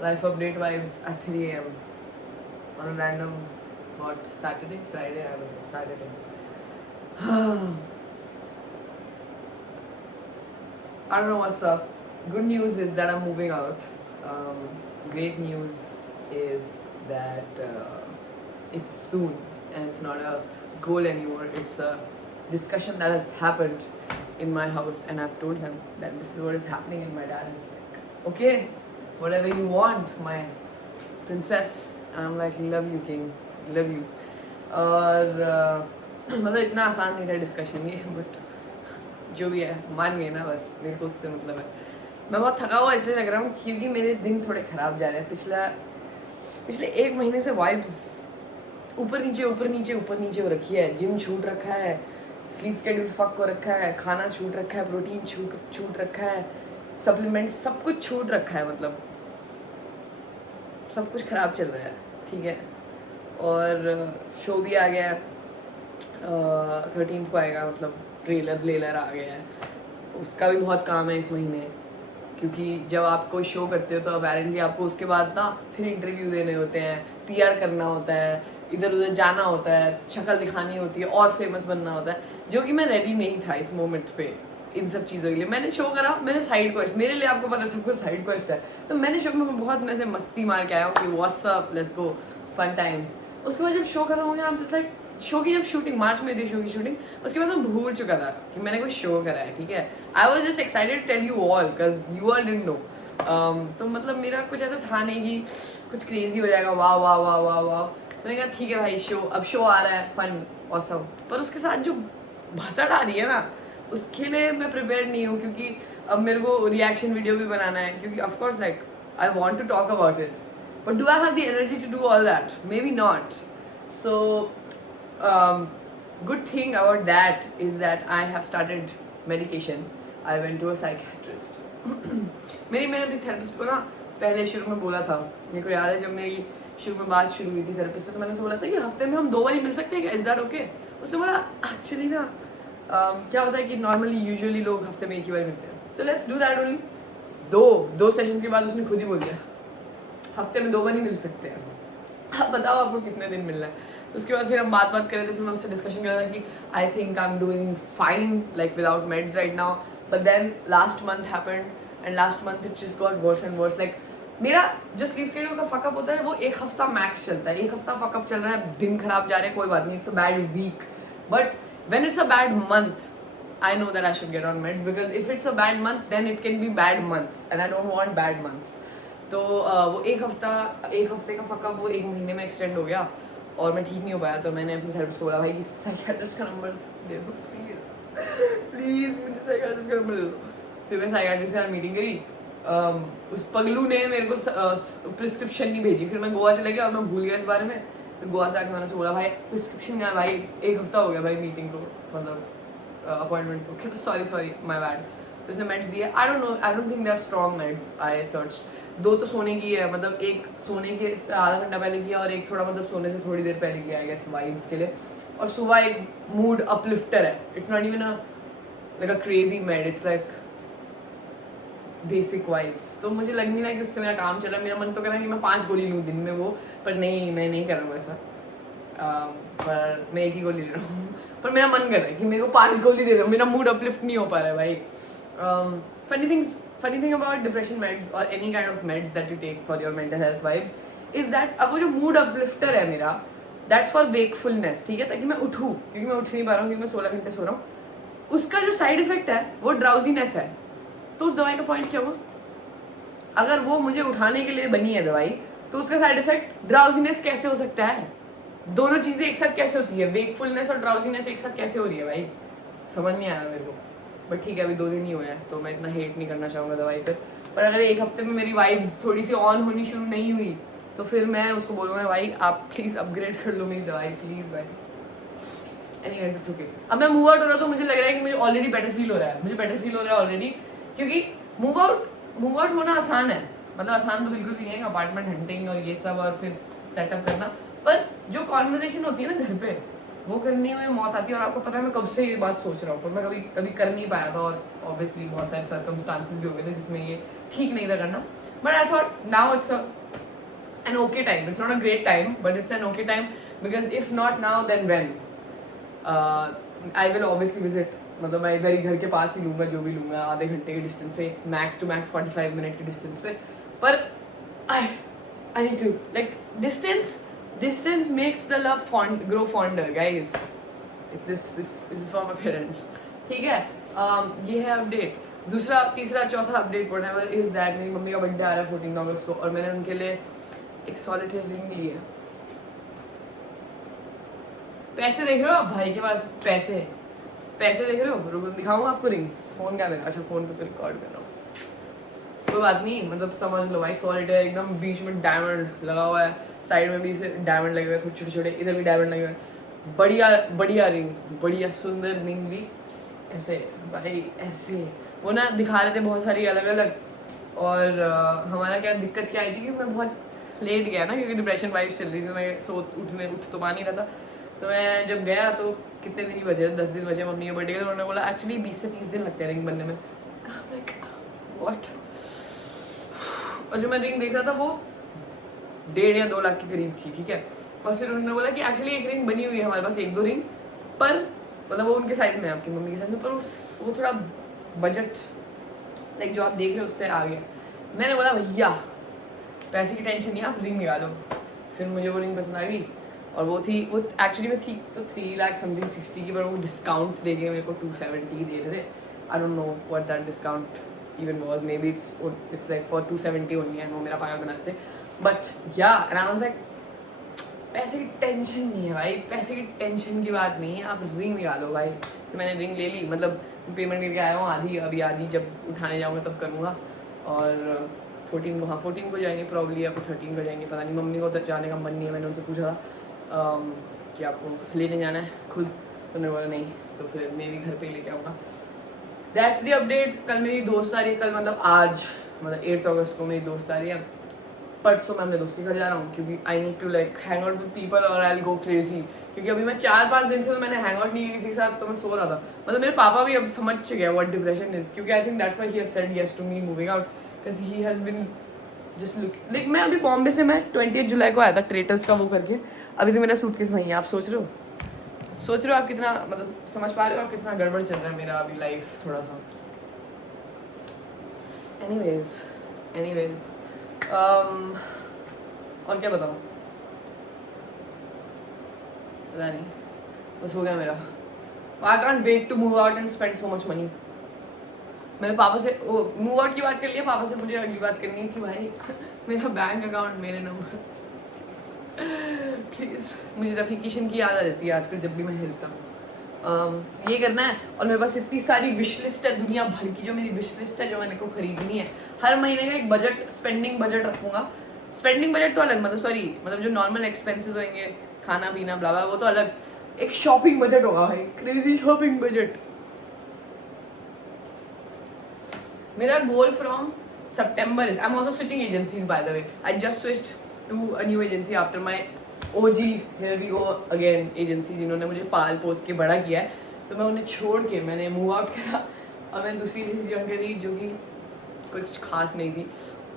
Life update vibes at 3 a.m. on a random, what, Saturday? Friday? I don't know. Saturday. I don't know what's up. Good news is that I'm moving out. Great news is that it's soon and it's not a goal anymore. It's a discussion that has happened in my house, and I've told him that this is what is happening, and my dad is like, okay, whatever you want, my princess. And I'm like, love you king, love you. और मतलब इतना आसान नहीं था discussion ये, but जो भी है मान गए ना, बस मेरे को उससे मतलब है. मैं बहुत थका हुआ इसलिए लग रहा हूँ क्योंकि मेरे दिन थोड़े ख़राब जा रहे हैं. पिछले 1 महीने से वाइब्स ऊपर नीचे ऊपर नीचे ऊपर नीचे हो रखी है. जिम छूट रखा है, स्लीप स्केड्यूल फक हो रखा है, खाना छूट रखा है, प्रोटीन छूट रखा है, सप्लीमेंट सब कुछ छूट रखा है. मतलब सब कुछ ख़राब चल रहा है, ठीक है. और शो भी आ गया 13th को आएगा, मतलब ट्रेलर आ गया है. उसका भी बहुत काम है इस महीने, क्योंकि जब आप कोई शो करते हो तो अपेरेंटली आपको उसके बाद ना फिर इंटरव्यू देने होते हैं, PR करना होता है, इधर उधर जाना होता है, शक्ल दिखानी होती है और फेमस बनना होता है, जो कि मैं रेडी नहीं था इस मोमेंट पे इन सब चीज़ों के लिए. मैंने शो करा, मैंने साइड क्वेस्ट, मेरे लिए आपको पता सब कुछ साइड क्वेस्ट है, तो मैंने शो में बहुत मैं से मस्ती मार के आया हूँ कि what's up, let's go, fun times. उसके बाद जब शो खत्म हो गया, आप जस्ट लाइक, शो की जब शूटिंग मार्च में थी, शो की शूटिंग, उसके बाद मैं भूल चुका था कि मैंने कोई शो करा है, ठीक है. I was just excited to tell you all because you all didn't know. तो मतलब मेरा कुछ ऐसा था नहीं कि कुछ क्रेजी हो जाएगा, वाह वाह वाह वाह वाह. मैंने कहा ठीक है भाई, अब शो आ रहा है, फन ऑसम. पर उसके साथ जो भसड़ आ रही है ना, उसके लिए मैं प्रिपेयर नहीं हूँ, क्योंकि अब मेरे को रिएक्शन वीडियो भी बनाना है, क्योंकि of course like I want to talk about it, but do I have the energy to do all that? Maybe not. So good thing about that is that I have started medication. I went to a psychiatrist. मैंने अपनी therapist को ना पहले शुरू में बोला था, मेरे को याद है जब मेरी शुरू में बात शुरू हुई थी थेरेपिस्ट से, तो मैंने उससे बोला था कि हफ्ते में हम 2 बार ही मिल सकते हैं क्या, इज दैट ओके? उसने बोला एक्चुअली ना क्या होता है कि नॉर्मली यूजुअली लोग हफ्ते में 1 ही बार मिलते हैं, तो लेट्स डू दैट ओनली. दो सेशंस के बाद उसने खुद ही बोल दिया हफ्ते में 2 बार ही मिल सकते हैं, आप बताओ आपको कितने दिन मिलना है. उसके बाद फिर हम बात कर रहे थे, फिर मैं उससे डिस्कशन कर रहा था कि I think I am doing fine like without meds right now, but then last month happened and last month it just got worse and worse. Like मेरा जो स्लीप शेड्यूल का फकअप होता है वो 1 हफ्ता मैक्स चलता है. 1 हफ्ता फकअप चल रहा है, दिन खराब जा रहे हैं, कोई बात नहीं, it's a bad week. But when it's a bad month I know that I should get on meds, because if it's a bad month then it can be bad months and I don't want bad months. तो वो 1 हफ्ते का fuck up वो 1 महीने में extend हो गया और मैं ठीक नहीं हो पाया. तो मैंने अपनी थेरेपिस्ट को बोला भाई साइकियाट्रिस्ट का नंबर दे दो प्लीज़ मुझे साइकियाट्रिस्ट का नंबर दे दो. फिर मैं साइकियाट्रिस्ट के साथ मीटिंग करी. उस पगलू ने मेरे को प्रिस्क्रिप्शन नहीं भेजी. फिर मैं गोवा चले गया और मैं भूल गया इस बारे में. फिर गोवा से आके मैंने उससे बोला भाई प्रिस्क्रिप्शन क्या भाई, 1 हफ्ता हो गया भाई मीटिंग को, मतलब अपॉइंटमेंट को. Sorry my bad. तो उसने मेड्स दिए. I don't think they are strong meds. I search 2 तो सोने की है, मतलब एक सोने के आधा घंटा पहले किया और एक थोड़ा मतलब सोने से थोड़ी देर पहले किया आई गेस वाइब्स के लिए. और सुबह एक मूड अपलिफ्टर है. It's not even like a crazy made, it's like basic vibes. तो मुझे लग नहीं रहा कि उससे मेरा काम चल रहा है. मेरा मन तो कर रहा है कि मैं 5 गोली लूँ दिन में वो, पर नहीं, मैं नहीं कर रहा हूँ ऐसा. पर मैं 1 ही गोली ले रहा हूँ. पर मेरा मन कर रहा है कि मेरे को 5 गोली दे दो, मेरा मूड अपलिफ्ट नहीं हो पा रहा है भाई. funny thing about depression meds or any kind of meds that you take for your mental health vibes is that अब वो जो mood uplifter है मेरा, that's for wakefulness, ठीक है, ताकि मैं उठूँ, क्योंकि मैं उठ नहीं पा रहा हूँ, क्योंकि मैं 16 घंटे सो रहा हूँ. उसका जो साइड इफेक्ट है वो ड्राउजीनेस है. तो उस दवाई का पॉइंट क्या हुआ? अगर वो मुझे उठाने के लिए बनी है दवाई, तो उसका साइड इफेक्ट ड्राउजीनेस कैसे हो सकता है? दोनों चीज़ें एक साथ कैसे होती है? वेकफुलनेस और ड्राउजीनेस एक साथ कैसे हो रही है भाई? समझ नहीं आया मेरे को. बट ठीक है, अभी 2 दिन ही हुए हैं तो मैं इतना हेट नहीं करना चाहूँगा दवाई पर अगर 1 हफ्ते में मेरी वाइब्स थोड़ी सी ऑन होनी शुरू नहीं हुई तो फिर मैं उसको बोलूँगा भाई आप प्लीज़ अपग्रेड कर लो मेरी दवाई, प्लीज़ भाई. Anyways it's okay. अब मैं मूव आउट हो रहा हूँ तो मुझे लग रहा है कि मुझे ऑलरेडी बेटर फील हो रहा है. ऑलरेडी, क्योंकि मूव आउट होना आसान है. मतलब आसान तो बिल्कुल भी नहीं है, अपार्टमेंट हंटिंग और ये सब और फिर सेटअप करना. पर जो कॉन्वर्जेशन होती है ना घर पे, वो करने में मौत आती है. और आपको पता है मैं कब से ये बात सोच रहा हूँ, पर मैं कभी कर नहीं पाया था. और ऑब्वियसली बहुत सारे सर्कमस्टांसेस भी हो गए थे जिसमें ये ठीक नहीं था करना, but I thought now it's an okay time. It's not a great time, but it's an okay time because if not now, then when? I will obviously visit. मतलब मैं इधर ही घर के पास ही लूँगा जो भी लूँगा, आधे घंटे के डिस्टेंस पे, मैक्स टू मैक्स 45 मिनट के डिस्टेंस पे. पर I need to like distance makes the love grow fonder, guys. This is for my parents. ठीक है, ये है अपडेट. दूसरा तीसरा चौथा अपडेट whatever is that मेरी मम्मी का बर्थडे आ रहा है 14 अगस्त को और मैंने उनके लिए एक सॉलिटेयर रिंग ली है. पैसे देख रहे हो आप भाई के पास? पैसे देख रहे हो? रुको दिखाऊंगा आपको रिंग. फोन क्या मेरा? अच्छा फोन पे तो रिकॉर्ड कर रहा हूँ. कोई बात नहीं, मतलब समझ लो भाई, सॉलिटेयर एकदम, बीच में डायमंड लगा हुआ है, साइड में भी इसे डायमंड लगे हुए हैं छोटे छोटे, इधर भी डायमंड लगे हुए हैं. बढ़िया रिंग, बढ़िया सुंदर रिंग भी. ऐसे भाई ऐसे वो ना दिखा रहे थे बहुत सारी अलग अलग. और हमारा क्या दिक्कत क्या आई थी कि मैं बहुत लेट गया ना, क्योंकि डिप्रेशन वाइब्स चल रही थी. मैं उठ तो पा नहीं रहा था. तो मैं जब गया तो कितने दिन ही बचे, 10 दिन बचे मम्मी के बर्थडे के. उन्होंने बोला एक्चुअली 20 से 30 दिन लगते हैं रिंग बनने में. Like what? और जो मैं रिंग देख रहा था वो 1.5 या 2 लाख के करीब थी. ठीक है, और फिर उन्होंने बोला कि एक्चुअली एक रिंग बनी हुई है हमारे पास, 1-2 रिंग, पर मतलब वो उनके साइज में है, आपकी मम्मी के साइज में, पर वो थोड़ा बजट लाइक जो आप देख रहे हो उससे आ गया. मैंने बोला भैया पैसे की टेंशन नहीं, आप रिंग निकालो. फिर मुझे वो रिंग पसंद आ गई और वो एक्चुअली में थी तो 3 लाख समथिंग 60 की, पर वो डिस्काउंट दे के मेरे को 270 दे रहे थे. आई don't know what that discount even was, maybe it's like for 270 only, and वो मेरा पागल बनाते थे. But yeah, and I was like पैसे की टेंशन नहीं है भाई, पैसे की टेंशन की बात नहीं है, आप रिंग निकालो भाई. तो मैंने रिंग ले ली, मतलब पेमेंट करके आया हूँ आधी, अभी आधी जब उठाने जाऊँगा तब करूँगा. और 14 को जाएंगे प्रॉब्ली, या फिर 13 को जाएंगे, पता नहीं. मम्मी को तो जाने का मन नहीं है. मैंने उनसे पूछा था कि आपको लेने जाना है खुद, तो उन्होंने बोला नहीं, तो फिर मैं भी घर पे ही लेके आऊँगा. That's the update. कल मेरी दोस्त आ रही है, कल मतलब आज, मतलब 8 अगस्त को मेरी दोस्त आ रही है. परसों मैं अपने दोस्त के घर जा रहा हूँ क्योंकि I need to like hang out with people और आई विल गो क्रेजी. क्योंकि अभी मैं 4-5 दिन से तो मैंने हैंग आउट नहीं किया किसी के साथ, तो मैं सो रहा था. मतलब मेरे पापा भी अब समझ चुके हैं व्हाट डिप्रेशन इज, क्योंकि I think that's why he has said yes to me moving out, because he has been just look like. मैं अभी बॉम्बे से मैं 28 जुलाई को आया था ट्रेटर्स का वो करके. अभी तो मेरा सूटकेस वहीं है. आप सोच रहे हो आप कितना, मतलब समझ पा रहे हो आप कितना गड़बड़ चल रहा है मेरा अभी लाइफ थोड़ा सा. एनीवेज और क्या बताऊँ, पता नहीं, बस हो गया मेरा. I can't wait to move out and spend so much money. मैंने पापा से वो मूव आउट की बात कर लिया, पापा से मुझे अगली बात करनी है कि भाई मेरा बैंक अकाउंट मेरे नंबर प्लीज़. मुझे रफिकेशन की याद आ जाती है आजकल जब भी मैं हिलता हूँ. ये करना है. और मेरे पास इतनी सारी विश लिस्ट है दुनिया भर की, जो मेरी विश लिस्ट है जो मैंने को खरीदनी है. हर महीने का एक बजट, स्पेंडिंग बजट रखूँगा. स्पेंडिंग बजट तो अलग, मतलब जो नॉर्मल एक्सपेंसेस होंगे, खाना पीना ब्ला ब्ला, वो तो अलग. एक शॉपिंग बजट होगा भाई, क्रेजी शॉपिंग बजट. मेरा goal from September is, I'm also switching agencies by the way. I just switched to a new agency after my OG, here we go again agency, जिन्होंने मुझे पाल पोस के बड़ा किया है. तो मैं उन्हें छोड़ के मैंने मूव आउट करा और मैंने दूसरी एजेंसी ज्वाइन करी जो कि कुछ खास नहीं थी.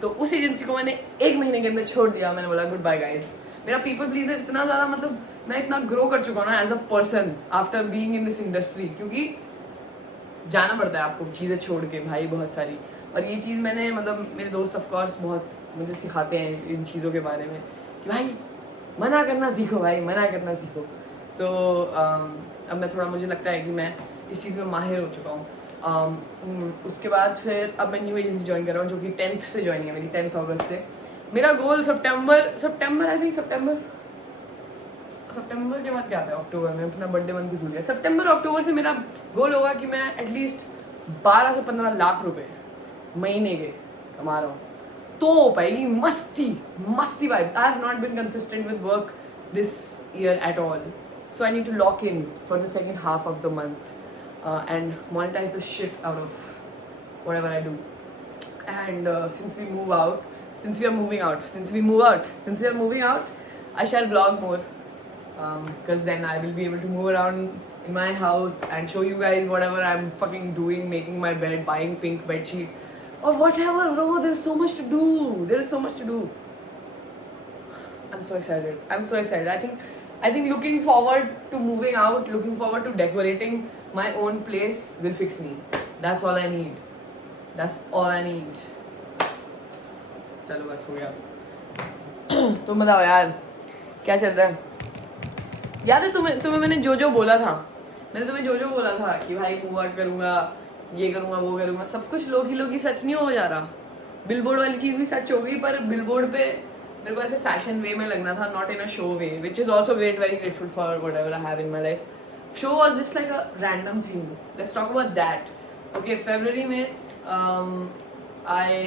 तो उस एजेंसी को मैंने 1 महीने के अंदर छोड़ दिया. मैंने बोला गुड बाय गाइज. मेरा पीपल प्लीजर इतना ज़्यादा, मतलब मैं इतना ग्रो कर चुका हूँ ना as a person after being in this industry, क्योंकि जाना पड़ता है आपको चीज़ें छोड़ के भाई, बहुत सारी. और ये चीज़ मैंने, मतलब मेरे दोस्त ऑफकोर्स बहुत मुझे सिखाते हैं इन चीज़ों के बारे में कि भाई मना करना सीखो भाई, मना करना सीखो. तो अब मैं थोड़ा, मुझे लगता है कि मैं इस चीज़ में माहिर हो चुका हूँ. उसके बाद फिर अब मैं न्यू एजेंसी ज्वाइन कर रहा हूँ जो कि 10th से ज्वाइन है मेरी, 10 अगस्त से. मेरा गोल सितंबर आई थिंक सितंबर के बाद क्या आता है, अक्टूबर में अपना बर्थडे मंथ भी भूल गया. सितंबर अक्टूबर से मेरा गोल होगा कि मैं एटलीस्ट 12 से 15 लाख रुपए महीने के कमा रहा हूँ. तो हो पाएगी मस्ती vibes. I have not been consistent with work this year at all, so I need to lock in for the second half of the month and monetize the shit out of whatever I do. And since we are moving out, I shall vlog more, because then I will be able to move around in my house and show you guys whatever I'm fucking doing, making my bed, buying pink bedsheet, or whatever, bro. There's so much to do. There is so much to do. I'm so excited. I'm so excited. I think looking forward to moving out, looking forward to decorating my own place will fix me. That's all I need. That's all I need. चलो बस हो गया. तुम बताओ यार क्या चल रहा है. याद है तुम्हें मैंने जो बोला था. मैंने तुम्हें जो बोला था कि भाई मूव आउट करूँगा, ये करूँगा, वो करूँगा. सब कुछ लोग सच नहीं हो जा रहा. बिलबोर्ड वाली चीज़ भी सच हो गई, पर बिलबोर्ड पे मेरे को ऐसे फैशन वे में लगना था, not in a show way, which is also very grateful for whatever I have in my life. Show was just like a random thing. Let's talk about that. Okay, फरवरी में I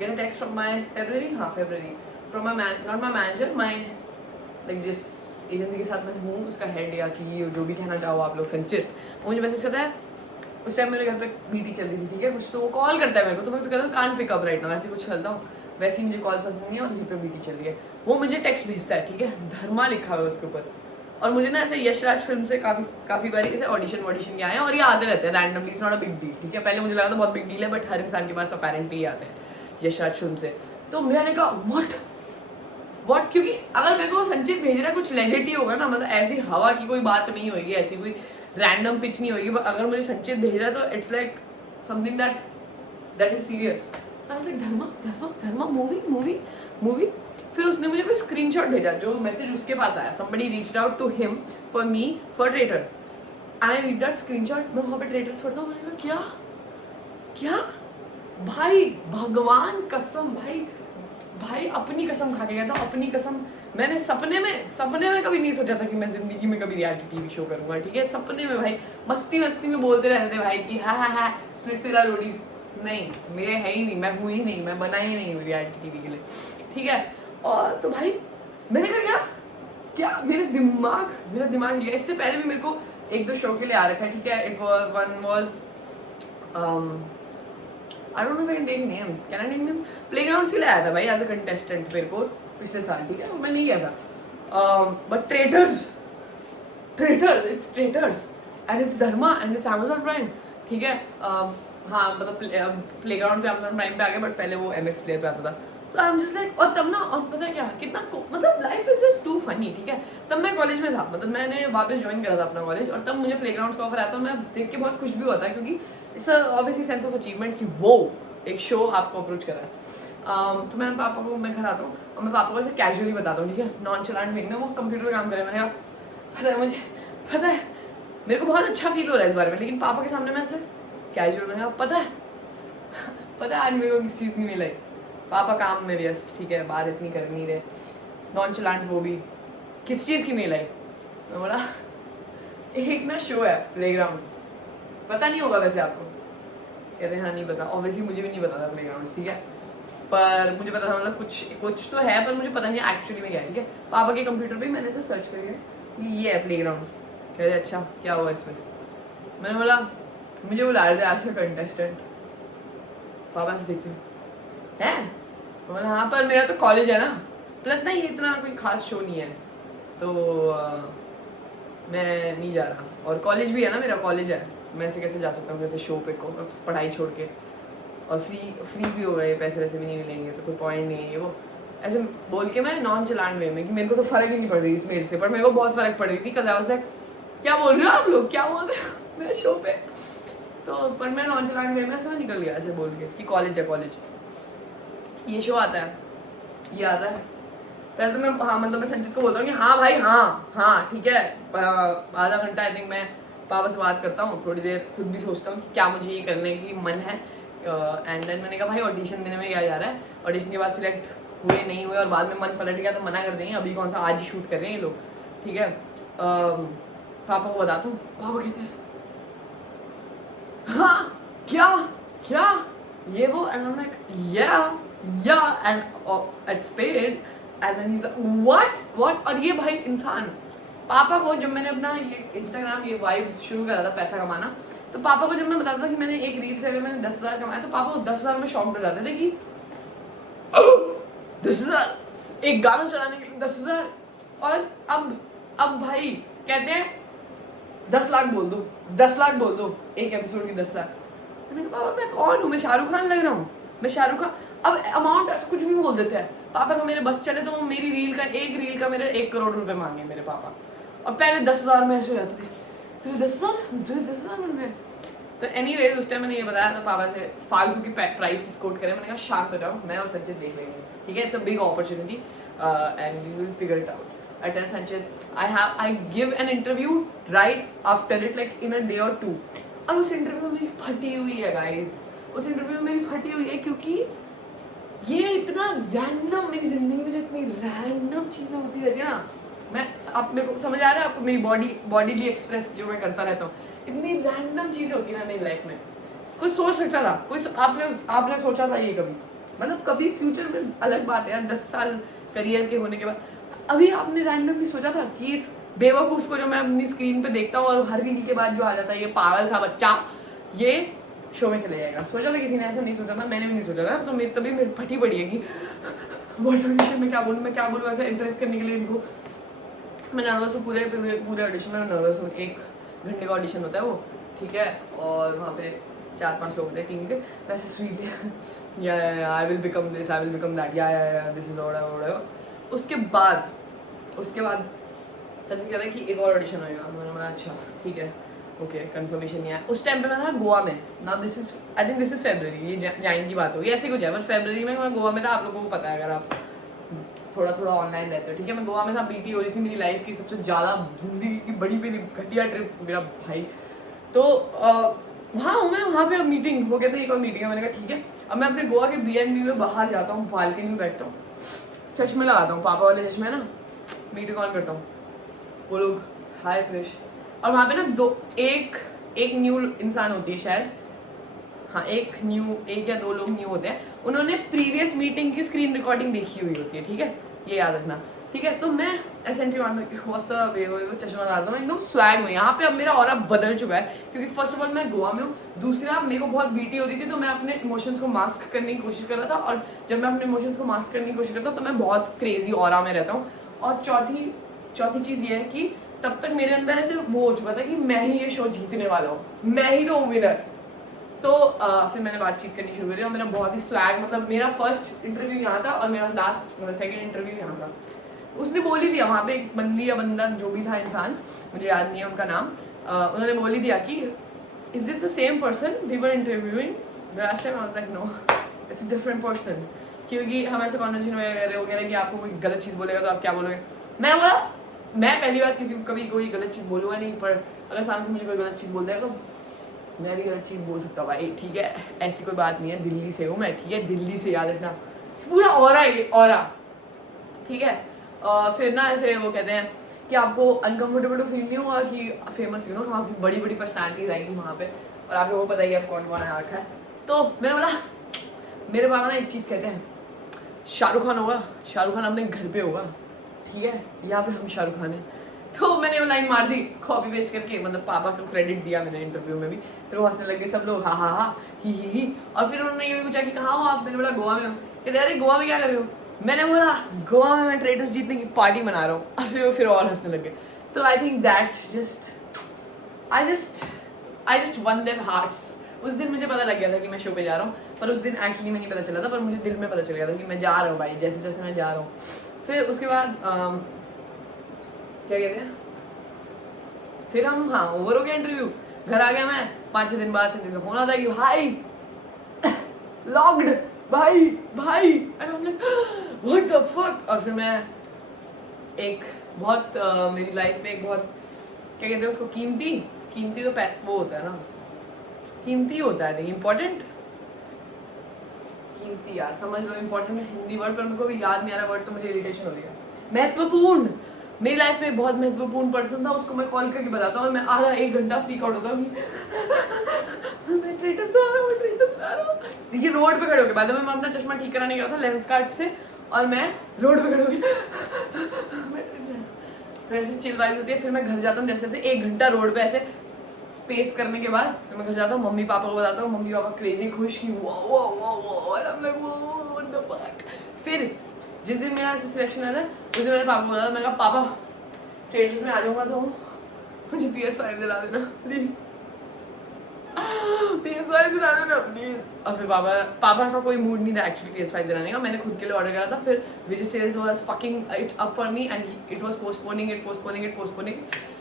get a text from my February from my not my manager, my like जिस agency के साथ मैं हूँ उसका head या CEO जो भी कहना चाहो आप लोग, संचित, वो मुझे मैसेज करता है. उस टाइम मेरे घर पे मीटिंग चल रही थी, ठीक है, कुछ तो वो कॉल करता है मेरे को, तो मैं उसको कहता हूँ can't pick up right now, वैसे कुछ चलता हूँ, वैसे ही मुझे कॉल्स पसंद नहीं है और यहीं पे मीटिंग चल रही है. वो मुझे टेक्स्ट भेजता है, ठीक है, धर्मा लिखा हुआ है उसके ऊपर. और मुझे ना ऐसे यशराज फिल्म से काफ़ी बारी ऐसे ऑडिशन के आए हैं और ये आते रहते हैं randomly. It's not a big deal, ठीक है. पहले मुझे लगा था बहुत बिग डील है, बट हर इंसान के पास अपेरेंटली आते हैं यशराज फिल्म से. तो मैंने कहा व्हाट, क्योंकि अगर मेरे को संचित भेज रहा है कुछ लेजेट ही होगा ना, मतलब ऐसी हवा की कोई बात नहीं होगी, ऐसी कोई रैंडम पिच नहीं होगी. अगर मुझे संचित भेज रहा है तो it's like something that is serious. Dharma movie. फिर उसने मुझे कोई स्क्रीनशॉट भेजा, जो मैसेज उसके पास आया, somebody reached out to him for me for traitors, and I read that screenshot. मैं वहाँ पे traitors पढ़ता हूँ, मैंने कहा क्या भाई, भगवान कसम, भाई अपनी कसम खा के कहता हूँ, अपनी कसम. मैंने सपने में कभी नहीं सोचा था कि मैं जिंदगी में कभी रियलिटी टीवी शो करूँगा, ठीक है. सपने में भाई मस्ती में बोलते रहते थे भाई कि हाँ स्प्लिट्सविला रोडीज. नहीं, मेरे है ही नहीं, मैं हुई नहीं, मैं बना ही नहीं हूँ रियलिटी टीवी के लिए, ठीक है. और तो भाई मैंने कहा क्या मेरा दिमाग लिया. इससे पहले भी मेरे को 1-2 शो के लिए आ रखा है, ठीक है. It was I don't know if I can take names. Can I take names? Playgrounds के लिए आया था भाई एज अ कंटेस्टेंट मेरे को पिछले साल, ठीक है. मैं नहीं गया था. But traitors, it's traitors and it's Dharma and it's Amazon Prime, ठीक है. हाँ मतलब प्लेग्राउंड पे Amazon Prime पे आ गया, बट पहले वो MX Player पे आता था. तो आई एम जस्ट लाइक, और तब ना, और पता है क्या, कितना मतलब life is just to funny, ठीक है. तब मैं कॉलेज में था, मतलब मैंने वापस ज्वाइन करा था अपना कॉलेज, और तब मुझे प्लेग्राउंड्स का ऑफर आया था. मैं देख के बहुत खुश भी हुआ था, क्योंकि it's obviously sense of achievement कि वो एक शो आपको अप्रोच करा है. तो मैं पापा को, मैं घर आता हूँ और मैं पापा को ऐसे कैजुअली बताता हूँ, ठीक है, नॉनचलांट वे में. वो कंप्यूटर पे काम करे. मैंने कहा पता है मेरे को बहुत अच्छा फील हो रहा है इस बारे में, लेकिन पापा के सामने मैं ऐसे कैजुअल. मैंने कहा पता है आज मेरे को किस चीज़ नहीं मिला. पापा काम में व्यस्त, ठीक है, बात इतनी कर नहीं रहे, नॉनचलांट वो भी. किस चीज़ की मेल आई. मैं बोला एक ना शो है प्लेग्राउंड्स, पता नहीं होगा वैसे आपको. कहते हैं हाँ नहीं पता. ऑब्वियसली मुझे भी नहीं पता था प्लेग्राउंड्स, ठीक है, पर मुझे पता था मतलब कुछ तो है, पर मुझे पता नहीं एक्चुअली में क्या है, ठीक है. पापा के कंप्यूटर पे मैंने ऐसे सर्च करके ये है प्लेग्राउंड्स. कहते अच्छा क्या हुआ इसमें. मैंने बोला मुझे बुला रहे थे एज ए कंटेस्टेंट. पापा से देखते हैं, बोला हाँ पर मेरा तो कॉलेज है ना, प्लस ना ये इतना कोई खास शो नहीं है, तो मैं नहीं जा रहा. और कॉलेज भी है ना, मेरा कॉलेज है, मैं ऐसे कैसे जा सकता हूँ कैसे शो पे को, पढ़ाई छोड़ के. और फ्री भी हो गए, पैसे वैसे भी नहीं मिलेंगे, तो कोई पॉइंट नहीं है. वो ऐसे बोल के मैं नॉनचलांट वे में, कि मेरे को तो फ़र्क ही नहीं पड़ रही इस मेल से, पर मेरे को बहुत फ़र्क पड़ रही थी. कदा उसने क्या बोल रहे हो आप लोग, क्या बोल रहे हो मेरे शो पे. तो पर मैं नॉनचलांट वे में ऐसे मैं निकल गया ऐसे बोल के कि कॉलेज है, कॉलेज ये शो आता है, ये आता है. पहले तो मैं हाँ मतलब मैं संचित को बोलता हूँ कि हाँ भाई हाँ ठीक है. आधा घंटा आई थिंक मैं पापा से बात करता हूँ, थोड़ी देर खुद भी सोचता हूँ कि क्या मुझे ये करने की मन है. एंड देन मैंने कहा भाई ऑडिशन देने में क्या जा रहा है. ऑडिशन के बाद सिलेक्ट हुए नहीं हुए और बाद में मन पलट गया तो मना कर देंगे. अभी कौन सा, आज ही शूट कर रहे हैं ये लोग, ठीक है. पापा को बताता हूँ. पापा कहते हैं हाँ क्या ये वो. And I am like yeah and it's paid. And then he's like what. और ये भाई इंसान, पापा को जब मैंने अपना ये इंस्टाग्राम ये वाइब्स शुरू करा था पैसा कमाना, तो पापा को जब मैं बताता था कि मैंने एक रील से अगर मैंने 10,000 कमाया, तो पापा को 10,000 में शॉक हो जाते थे कि 10,000 एक गाना चलाने के लिए 10,000. और अब भाई कहते हैं 10 लाख बोल दो एक एपिसोड की 10 लाख. मैंने कहा पापा मैं कौन हूँ, मैं शाहरुख खान लग रहा हूँ, मैं शाहरुख खान। अब अमाउंट ऐसा कुछ भी बोल देते हैं। पापा का मेरे बस चले तो वो मेरी रील का मेरे 1 करोड़ रुपए मांगे मेरे पापा, और पहले 10,000 में ऐसे रहते थे, तुझे 10,000 मिल रहे। तो एनीवेज उस टाइम मैंने ये बताया था पापा से फालतू की प्राइस कोट करें, मैंने कहा शांत हो जाओ, मैं और संचित देख लेंगे, ठीक है, it's a big opportunity and we will figure it out. I tell Sanchit I give an interview right after it like in a day or 2, और उस इंटरव्यू में मेरी फटी हुई है गाइस, उस इंटरव्यू में मेरी फटी हुई है क्योंकि ये इतना रैंडम, मेरी जिंदगी में जो इतनी रैंडम चीजें होती रहती है ना, मैं आप मेरे को समझ आ रहा है आपको, मेरी बॉडीली एक्सप्रेस जो मैं करता रहता हूँ, इतनी रैंडम चीजें होती है ना मेरी लाइफ में। कोई सोच सकता था, आपने सोचा था ये कभी, मतलब कभी फ्यूचर में अलग बात है यार, 10 साल करियर के होने के बाद, अभी आपने रैंडमली सोचा था कि इस बेवकूफ को जो मैं अपनी स्क्रीन पे देखता हूँ और हर रील के बाद जो आ जाता है, ये पागल सा बच्चा ये शो में चले जाएगा। सोचा था किसी ने, ऐसा नहीं सोचा था, मैंने भी नहीं सोचा था। तो तभी मेरी फटी पड़ी है कि मैं क्या बोलूँ ऐसा इंप्रेस करने के लिए इनको। मैं नर्वस हूँ, पूरे ऑडिशन में नर्वस हूँ। 1 घंटे का ऑडिशन होता है वो, ठीक है, और वहाँ पे 4-5 लोग होते हैं टीम के, वैसे स्वीट या I will become this, I will become that, या दिस इज ओड़ा। उसके बाद सच कह रहा है कि एक और ऑडिशन होएगा। मैंने बोला अच्छा ठीक है, ओके, कंफर्मेशन नहीं आया। उस टाइम पे मैं था गोवा में ना, आई थिंक दिस इज फरवरी, ये जाइन की बात होगी, ऐसे कुछ है, बट फरवरी में मैं गोवा में था। आप लोगों को पता है अगर आप थोड़ा ऑनलाइन रहते हो, ठीक है। मैं गोवा में था, बीटी हो रही थी मेरी लाइफ की सबसे ज़्यादा जिंदगी की बड़ी मेरी घटिया ट्रिप मेरा भाई। तो वहाँ हूँ मैं, वहाँ पे मीटिंग, वो कहते हैं एक और मीटिंग है। मैंने कहा ठीक है। अब मैं अपने गोवा के BNB में बाहर जाता हूँ, बालकनी में बैठता हूँ, चश्मे लगाता हूँ, पापा वाले चश्मे ना, मीटिंग ऑन करता हूँ, वो लोग हाय क्रिश, और वहाँ पे ना एक न्यू इंसान होती है शायद, हाँ एक या 2 लोग न्यू होते हैं, उन्होंने प्रीवियस मीटिंग की स्क्रीन रिकॉर्डिंग देखी हुई होती है, ठीक है, ये याद रखना, ठीक है। तो मैं एसेंट्री मार में वो चश्मा डालता हूँ, एकदम स्वैग में। यहाँ पे अब मेरा ऑरा बदल चुका है, क्योंकि फर्स्ट ऑफ ऑल मैं गोवा में हूँ, दूसरा मेरे को बहुत बीटी हो रही थी, तो मैं अपने इमोशंस को मास्क करने की कोशिश कर रहा था, और जब मैं अपने इमोशंस को मास्क करने की कोशिश करता हूँ तो मैं बहुत क्रेजी ऑरा में रहता हूँ। और चौथी चीज़ ये है कि तब तक मेरे अंदर ऐसे वो हो चुका था कि मैं ही ये शो जीतने वाला हूँ, मैं ही तो विनर। तो फिर मैंने बातचीत करनी शुरू करी, और मेरा बहुत ही स्वैग, मतलब मेरा फर्स्ट इंटरव्यू यहाँ था और मेरा सेकंड इंटरव्यू यहाँ था। उसने बोली दिया वहाँ पे, एक बंदी या बंदा जो भी था इंसान, मुझे याद नहीं है उनका नाम, उन्होंने बोली दिया कि is this the same person we were interviewing the last time. I was like no, it's a different person, क्योंकि हम ऐसे कॉन्वर्सेशन वगैरह कर रहे हो, कह रहे कि आपको कोई गलत चीज़ बोलेगा तो आप क्या बोलोगे। मैंने बोला मैं पहली बार किसी को कभी कोई गलत चीज़ बोलूँगा नहीं, पर अगर सामने से मुझे कोई गलत चीज़ बोल देगा तो मैं भी गलत चीज़ बोल सकता हूँ भाई, ठीक है, ऐसी कोई बात नहीं है, दिल्ली से हूँ मैं, ठीक है, दिल्ली से, याद रखना, पूरा ऑरा ये ऑरा, ठीक है। फिर ना ऐसे वो कहते हैं कि आपको अनकम्फर्टेबल फील नहीं हुआ कि फेमस काफ़ी बड़ी पर्सनैलिटीज आएंगी वहाँ पे, और आप लोगों को पता ही है कौन कौन आ रखा है। तो मैंने बोला मेरे पापा ना एक चीज़ कहते हैं, शाहरुख खान होगा, शाहरुख खान अपने घर पे होगा, ठीक है, यहाँ पे हम शाहरुख खान हैं। तो मैंने वो लाइन मार दी कॉपी पेस्ट करके, मतलब पापा को क्रेडिट दिया मैंने इंटरव्यू में भी। फिर वो हंसने लगे सब लोग, हा ही। और फिर उन्होंने ये भी पूछा कि कहाँ हो आप, मैंने बोला गोवा में हो। कहते अरे गोवा में क्या कर रहे हो, मैंने बोला गोवा में मैं ट्रेडर्स जीतने की पार्टी मना रहा हूँ। और फिर वो फिर और हंसने लगे। तो I think that I just one there hearts. उस दिन मुझे पता लग गया था कि मैं शो पे जा रहा हूँ, पर उस दिन एक्चुअली में नहीं पता चला था, पर मुझे दिल में पता चल गया था कि मैं जा रहा हूँ भाई, जैसे जैसे मैं जा रहा हूँ। फिर उसके बाद क्या कहते हैं, फिर हम ओवर हो गया इंटरव्यू, घर आ गया मैं। 5-6 दिन बाद संजय का फोन आता है कि भाई लॉक्ड, भाई and I am like what the fuck. और फिर मैं एक बहुत मेरी लाइफ में एक बहुत क्या कहते हैं उसको, कीमती तो वो होता है ना, कीमती होता है, नहीं इम्पोर्टेंट, कीमती यार समझ लो, इम्पोर्टेंट में हिंदी वर्ड पर मेरे को भी याद नहीं आ रहा वर्ड, तो मुझे इरिटेशन हो रही है। महत्वपूर्ण, मेरी लाइफ में बहुत महत्वपूर्ण पर्सन था, उसको मैं कॉल करके बताता हूँ और मैं आधा 1 घंटा फ्रीक आउट होता हूँ कि मैं ट्रेटर्स में आ रहा हूँ। ये रोड पे खड़े होके, बाद में मैं अपना चश्मा ठीक कराने गया था लेंस कार्ट से, और मैं रोड पे खड़े होगी तो ऐसे चिल वाइज होती है। फिर मैं घर जाता हूँ, जैसे 1 घंटा रोड पे ऐसे पेस करने के बाद फिर मैं घर जाता हूँ, मम्मी पापा को बताता हूँ, मम्मी पापा क्रेजी खुश की फिर जिस दिन मेरा ऐसे सिलेक्शन आया था उस दिन मैंने पापा को बोला था, मैं कहा पापा ट्रेडर्स में आ जाऊँगा तो मुझे PS5 दिला देना प्लीज। PS5 दिला देना प्लीज। और फिर पापा का कोई मूड नहीं था एक्चुअली PS5 दिलाने का, मैंने खुद के लिए ऑर्डर करा था। फिर Vijay Sales was fucking it up for me and it was postponing.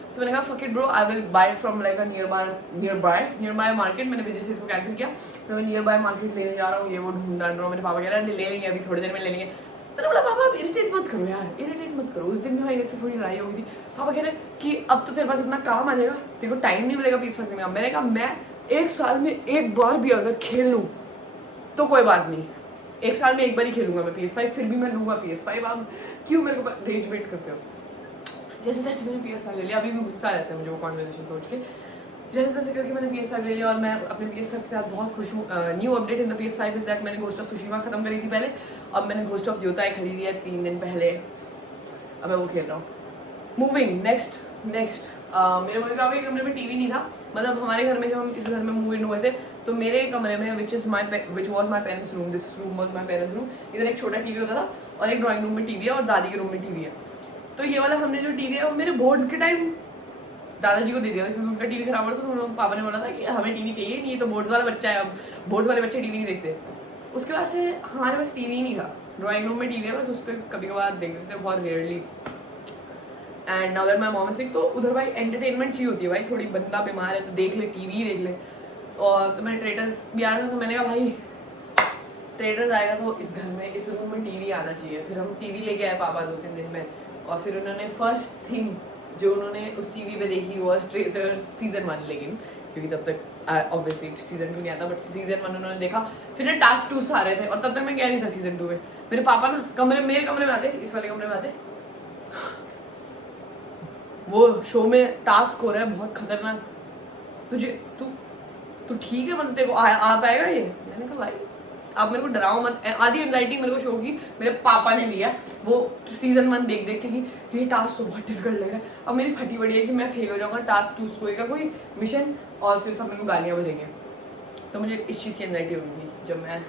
तो मैंने कहा fuck it bro, I will buy from like a nearby market. मैंने विजय सेल्स को कैंसिल किया, फिर मैं नियर बाय मार्केट लेने जा रहा हूँ, ये वो ढूंढ डाल रहा हूँ। मेरे पापा कह रहे हैं ले लेंगे, अभी थोड़ी देर में ले लेंगे। मैंने बोला पापा इरिटेट मत करो यार, इरिटेट मत करो। उस दिन भी हमारी से थोड़ी लड़ाई हो गई थी। पापा कह रहे कि अब तो तेरे पास इतना काम आ जाएगा, तेरे को टाइम नहीं मिलेगा PS5 में। मैंने कहा मैं एक साल में एक बार भी अगर खेल लूँ तो कोई बात नहीं, एक साल में एक बार ही खेलूंगा मैं PS5, फिर भी मैं लूँगा PS5। आप क्यों मेरे को रेज वेट करते हो? जैसे तैसे मैंने PS5 ले लिया। अभी भी गुस्सा रहता है मुझे वो कॉन्वर्सेशन सोच के। जैसे तैसे करके मैंने PS5 ले लिया और मैं अपने PS5 के साथ बहुत खुश हूँ। New update in the PS5 is that मैंने घोस्ट ऑफ सुशीमा खत्म करी थी पहले, अब मैंने घोस्ट ऑफ योताई खरीदी है 3 दिन पहले, अब मैं वो खेल रहा हूँ। मूविंग नेक्स्ट मेरे मम्मी पापा के कमरे में टीवी नहीं था। मतलब हमारे घर में जब हम इस घर में मूव इन हुए थे तो मेरे कमरे में which was my parents room, this room was my parents room, इधर एक छोटा टीवी होता था और एक ड्राइंग रूम में टीवी है और दादी के रूम में टीवी है। तो ये वाला हमने जो टीवी है वो मेरे बोर्ड्स के टाइम दादाजी को दे दिया था क्योंकि उनका टीवी खराब हो रहा था। तो पापा ने बोला था कि हमें टीवी चाहिए नहीं, तो बोर्ड्स वाला बच्चा है, अब बोर्ड्स वाले बच्चे टीवी नहीं देखते। उसके बाद से हमारे पास टीवी नहीं था, ड्राइंग रूम में टीवी है बस, उस पर कभी कभार देख लेते थे, बहुत rarely. And now that my mom is sick, तो उधर भाई एंटरटेनमेंट चाहिए होती है भाई, थोड़ी बंदा बीमार है तो देख ले, टीवी देख ले। और तो मैंने ट्रेडर्स भी आ रहा था, तो मैंने कहा भाई ट्रेडर्स आएगा तो इस घर में इस रूम में टीवी आना चाहिए। फिर हम टीवी लेके आए पापा 2-3 दिन में, और फिर उन्होंने फर्स्ट थिंग जो उन्होंने उस टीवी पे देखी वो ट्रेजर्स सीजन 1, लेकिन क्योंकि तब तक ऑब्वियसली सीजन 2 नहीं आता, बट सीजन 1 उन्होंने देखा। फिर ना टास्क 2 आ रहे थे और तब तक मैं गया नहीं था सीजन 2 में। मेरे पापा ना मेरे कमरे में आते, इस वाले कमरे में आते, वो शो में टास्क हो रहा है बहुत खतरनाक, तू ठीक है, मतलब तेरे को आ पाएगा ये? मैंने कहा भाई आप मेरे को डराओ मत। आधी एंजाइटी मेरे को शो की मेरे पापा ने दिया वो सीजन 1 देख के कि ये टास्क तो बहुत डिफिकल्ट लग रहा है। अब मेरी फटी पड़ी है कि मैं फेल हो जाऊंगा टास्क 2 कोई का कोई मिशन, और फिर सब मेरे को गालियाँ बजेंगे। तो मुझे इस चीज़ की एंजाइटी हो गई थी जब मैं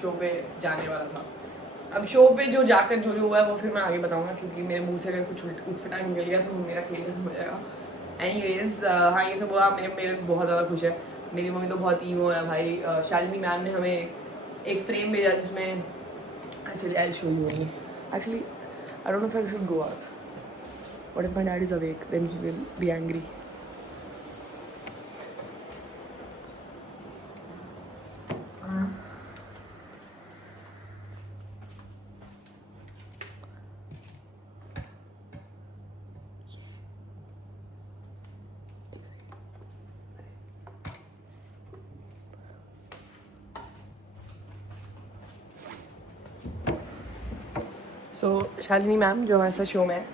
शो पे जाने वाला था। अब शो पे जो जाकर जो हुआ है वो फिर मैं आगे बताऊंगा, क्योंकि मेरे मुंह से अगर कुछ उठपटा निकल गया तो मेरा खेल खत्म हो जाएगा। एनीवेज हाँ, ये सब हुआ। मेरे पेरेंट्स बहुत ज़्यादा खुश है, मेरी मम्मी तो बहुत ईमो है भाई। शालिनी मैम ने हमें एक फ्रेम भेजा जिसमें actually I show you only, actually I don't know if I should go out, what if my dad is awake, then he will be angry. So Shalini ma'am जो हमारे साथ शो में है,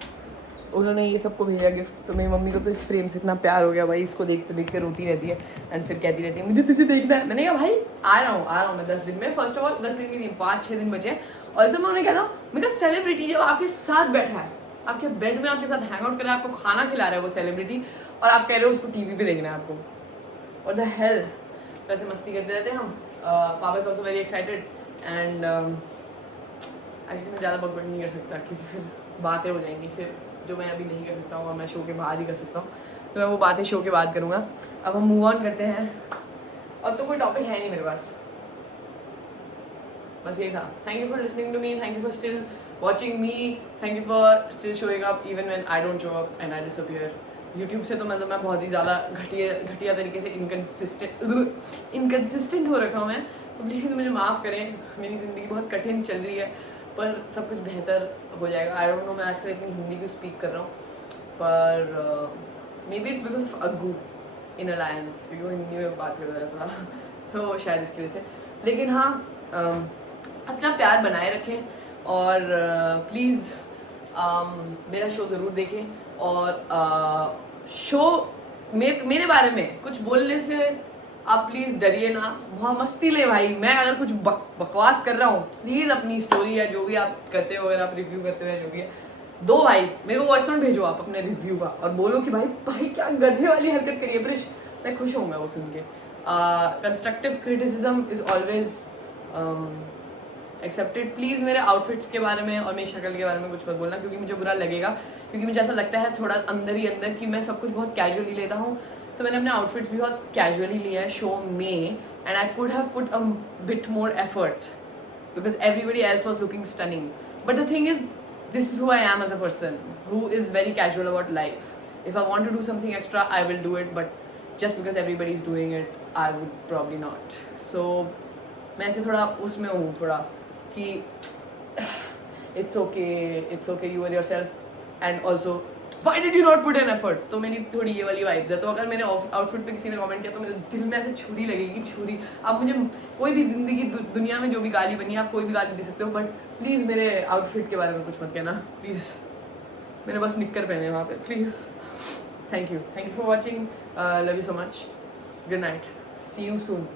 उन्होंने ये सबको भेजा गिफ्ट। तो मेरी मम्मी को तो इस फ्रेम से इतना प्यार हो गया भाई, इसको देखते रोती रहती है एंड फिर कहती रहती है मुझे तुझे देखना है। मैंने कहा भाई आ रहा हूँ मैं 10 दिन में। फर्स्ट ऑफ ऑल 10 दिन भी नहीं, 5-6 दिन बचे। और जब उन्होंने कहा मैं कहा सेलिब्रिटी जब आपके साथ बैठा है, आपके बेड में आपके साथ हैंग आउट कर रहा है, आपको खाना खिला रहा है वो सेलिब्रिटी, और आप कह रहे हो उसको टीवी पे देखना है आपको, और द हेल। वैसे मस्ती करते रहते हैं हम। पापा is also very excited and actually मैं ज़्यादा बकबक नहीं कर सकता क्योंकि फिर बातें हो जाएंगी, फिर जो मैं अभी नहीं कर सकता हूँ और मैं शो के बाद ही कर सकता हूँ, तो मैं वो बातें शो के बाद करूँगा। अब हम मूव ऑन करते हैं, और तो कोई टॉपिक है नहीं मेरे पास, बस ये था। Thank you for listening to me, thank you for still watching me, thank you for still showing up even when I don't show up and I disappear. YouTube से तो मतलब मैं बहुत ही ज़्यादा घटिया तरीके से इनकन्सिस्टेंट हो रखा हूँ मैं, तो प्लीज़ मुझे माफ़ करें। मेरी ज़िंदगी बहुत कठिन चल रही है पर सब कुछ बेहतर हो जाएगा। आई डोंट नो मैं आजकल इतनी हिंदी क्यों स्पीक कर रहा हूँ, पर maybe it's because of Aggu in alliance, क्योंकि वो हिंदी में बात करता रहता था तो शायद इसकी वजह से। लेकिन हाँ, अपना प्यार बनाए रखें और प्लीज़ मेरा शो ज़रूर देखें। और शो मेरे बारे में कुछ बोलने से आप प्लीज़ डरिए ना, वहाँ मस्ती ले भाई। मैं अगर कुछ बकवास कर रहा हूँ, प्लीज़ अपनी स्टोरी या जो भी आप करते हो, अगर आप रिव्यू करते हो जो भी है, दो भाई मेरे को वॉइस नोट भेजो आप अपने रिव्यू का, और बोलो कि भाई क्या गधे वाली हरकत करी है प्रिश। मैं खुश हूँ मैं वो सुन के। Constructive criticism is always accepted. Please मेरे आउटफिट्स के बारे में और मेरी शक्ल के बारे में कुछ मत बोलना, क्योंकि मुझे बुरा लगेगा, क्योंकि मुझे ऐसा लगता है थोड़ा अंदर ही अंदर कि मैं सब कुछ बहुत कैजुअली लेता हूँ। तो मैंने अपने आउटफिट्स भी बहुत कैजुअली लिया है शो में, and I could have put a bit more effort because everybody else was looking stunning. But the thing is, this is who I am as a person, who is very casual about life. If I want to do something extra, I will do it, but just because everybody is doing it, I would probably not. So मैं ऐसे थोड़ा उसमें हूँ थोड़ा कि it's okay, you are yourself, and also why did you not put an effort? तो मेरी थोड़ी ये वाली वाइब्स है. तो अगर मेरे आउटफिट पे किसी ने कमेंट किया तो मेरे दिल में ऐसे छुरी लगेगी, छुरी. आप मुझे कोई भी जिंदगी दुनिया में जो भी गाली बनी है आप कोई भी गाली दे सकते हो, बट प्लीज़ मेरे आउटफिट के बारे में कुछ मत कहना प्लीज़. मैंने बस निक्कर पहने वहाँ पे, please. Thank you for watching. Love you so much. Good night. See you soon.